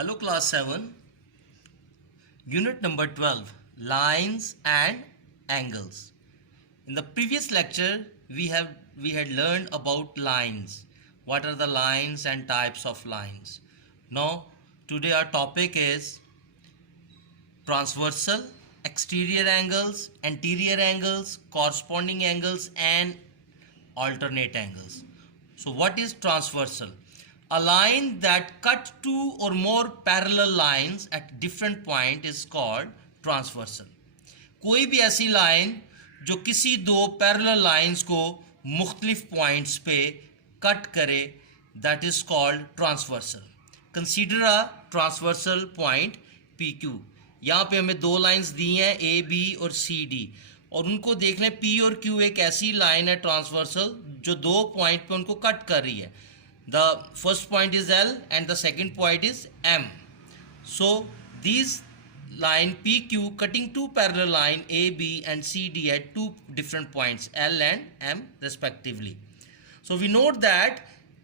Hello class 7, unit number 12, lines and angles. In the previous lecture we had learned about lines. What are the lines and types of lines? Now today our topic is transversal, exterior angles, anterior angles, corresponding angles and alternate angles. So what is transversal? A line that cuts two or more parallel lines at different point is called transversal. कोई भी ऐसी line जो किसी दो parallel lines को मुख्तलिफ points पे cut करे, that is called transversal. Consider a transversal point P Q. यहाँ पे हमें दो लाइंस दी हैं ए बी और सी डी, और उनको देख लें पी और क्यू एक ऐसी लाइन है ट्रांसवर्सल जो दो पॉइंट पे उनको कट कर रही है. The first point is L and the second point is M. So these line PQ cutting two parallel line AB and CD at two different points L and M respectively. So we note that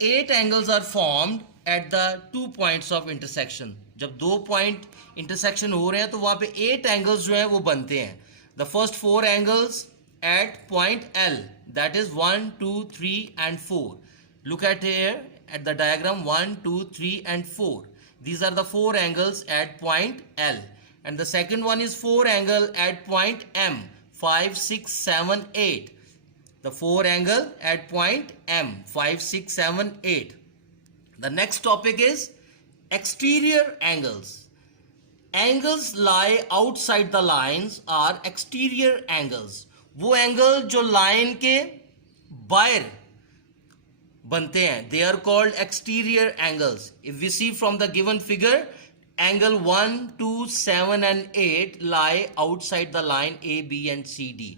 8 angles are formed at the 2 points of intersection. जब दो point intersection हो रहे हैं तो वहाँ पे 8 angles जो हैं वो बनते हैं. The first 4 angles eight point L, that is 1, 2, 3 and 4. Look at here at the diagram 1, 2, 3 and 4. These are the 4 angles at point L. And the second one is 4 angle at point M, 5, 6, 7, 8. The 4 angle at point M, 5, 6, 7, 8. The next topic is exterior angles. Angles lie outside the lines are exterior angles. वो angle जो line के बाहर बनते हैं, they are called exterior angles. If we see from the given figure, angle 1, 2, 7 and 8 lie outside the line A, B and C, D.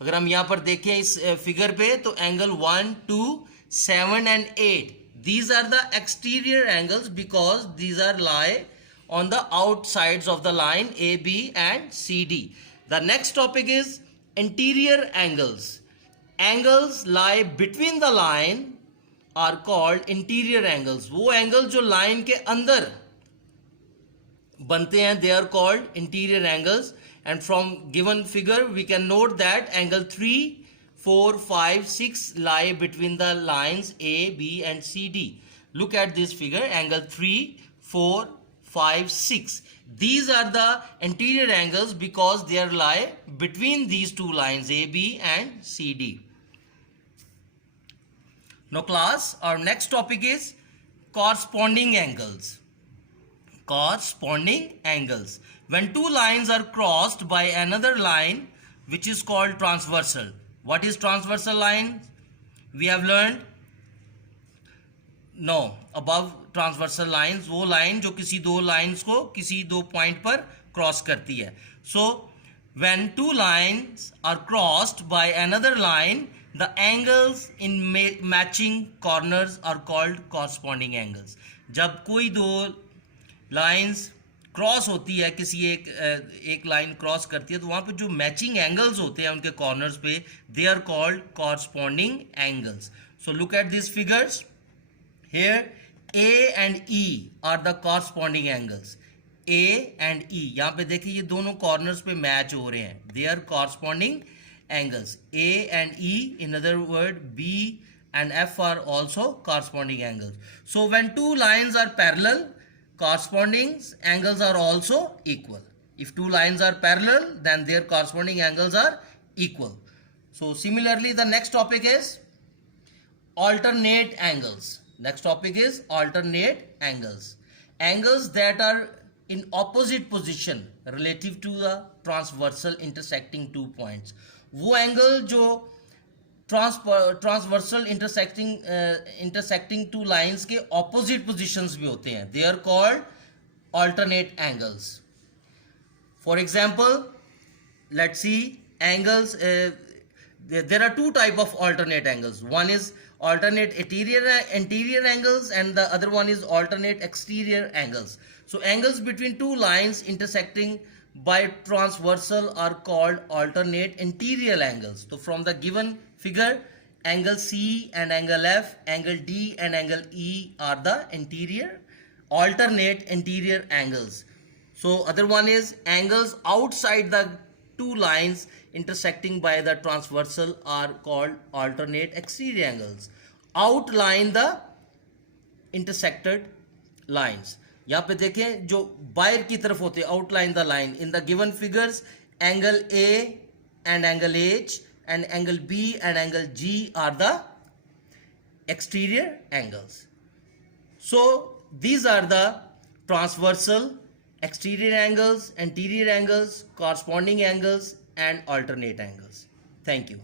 अगर हम यहाँ पर देखें इस फिगर पे तो angle 1, 2, 7 and 8, these are the exterior angles because these are lie on the outsides of the line A, B and C, D. The next topic is interior angles. Angles lie between the line are called interior angles. वो angle जो line के अंदर बनते हैं, they are called interior angles. And from given figure we can note that angle 3, 4, 5, 6 lie between the lines A, B and C, D. Look at this figure, angle 3, 4, 5, 6. These are the interior angles because they are lie between these two lines A, B and C, D. Now class, our next topic is corresponding angles. Corresponding angles. When two lines are crossed by another line which is called transversal. What is transversal line? We have learned no above transversal lines, वो line जो किसी दो lines को किसी दो point पर cross करती है. So when two lines are crossed by another line, the angles in matching corners are called corresponding angles. जब कोई दो लाइंस क्रॉस होती है, किसी एक लाइन क्रॉस करती है तो वहाँ पे जो मैचिंग एंगल्स होते हैं उनके कॉर्नर्स पे, they are called corresponding angles. So look at this figures here. A and E are the corresponding angles. A and E यहाँ पे देखिए ये दोनों कॉर्नर्स पे मैच हो रहे हैं, they are corresponding angles. A and E, in other word B and F are also corresponding angles. So when two lines are parallel, corresponding angles are also equal. If two lines are parallel, then their corresponding angles are equal. So similarly, the next topic is alternate angles. Next topic is alternate angles. Angles that are in opposite position relative to the transversal intersecting two points. वो angle जो transversal intersecting two lines के opposite positions भी होते हैं, they are called alternate angles. For example let's see angles. there are two type of alternate angles. One is alternate interior angles and the other one is alternate exterior angles. So angles between two lines intersecting by transversal are called alternate interior angles. So from the given figure, angle C and angle F, angle D and angle E are the interior alternate interior angles. So other one is angles outside the two lines intersecting by the transversal are called alternate exterior angles. Outline the intersected lines. यहाँ पे देखें जो बाहर की तरफ होते हैं, outline the line. In the given figures, angle A and angle H and angle B and angle G are the exterior angles. So these are the transversal, exterior angles, interior angles, corresponding angles and alternate angles. Thank you.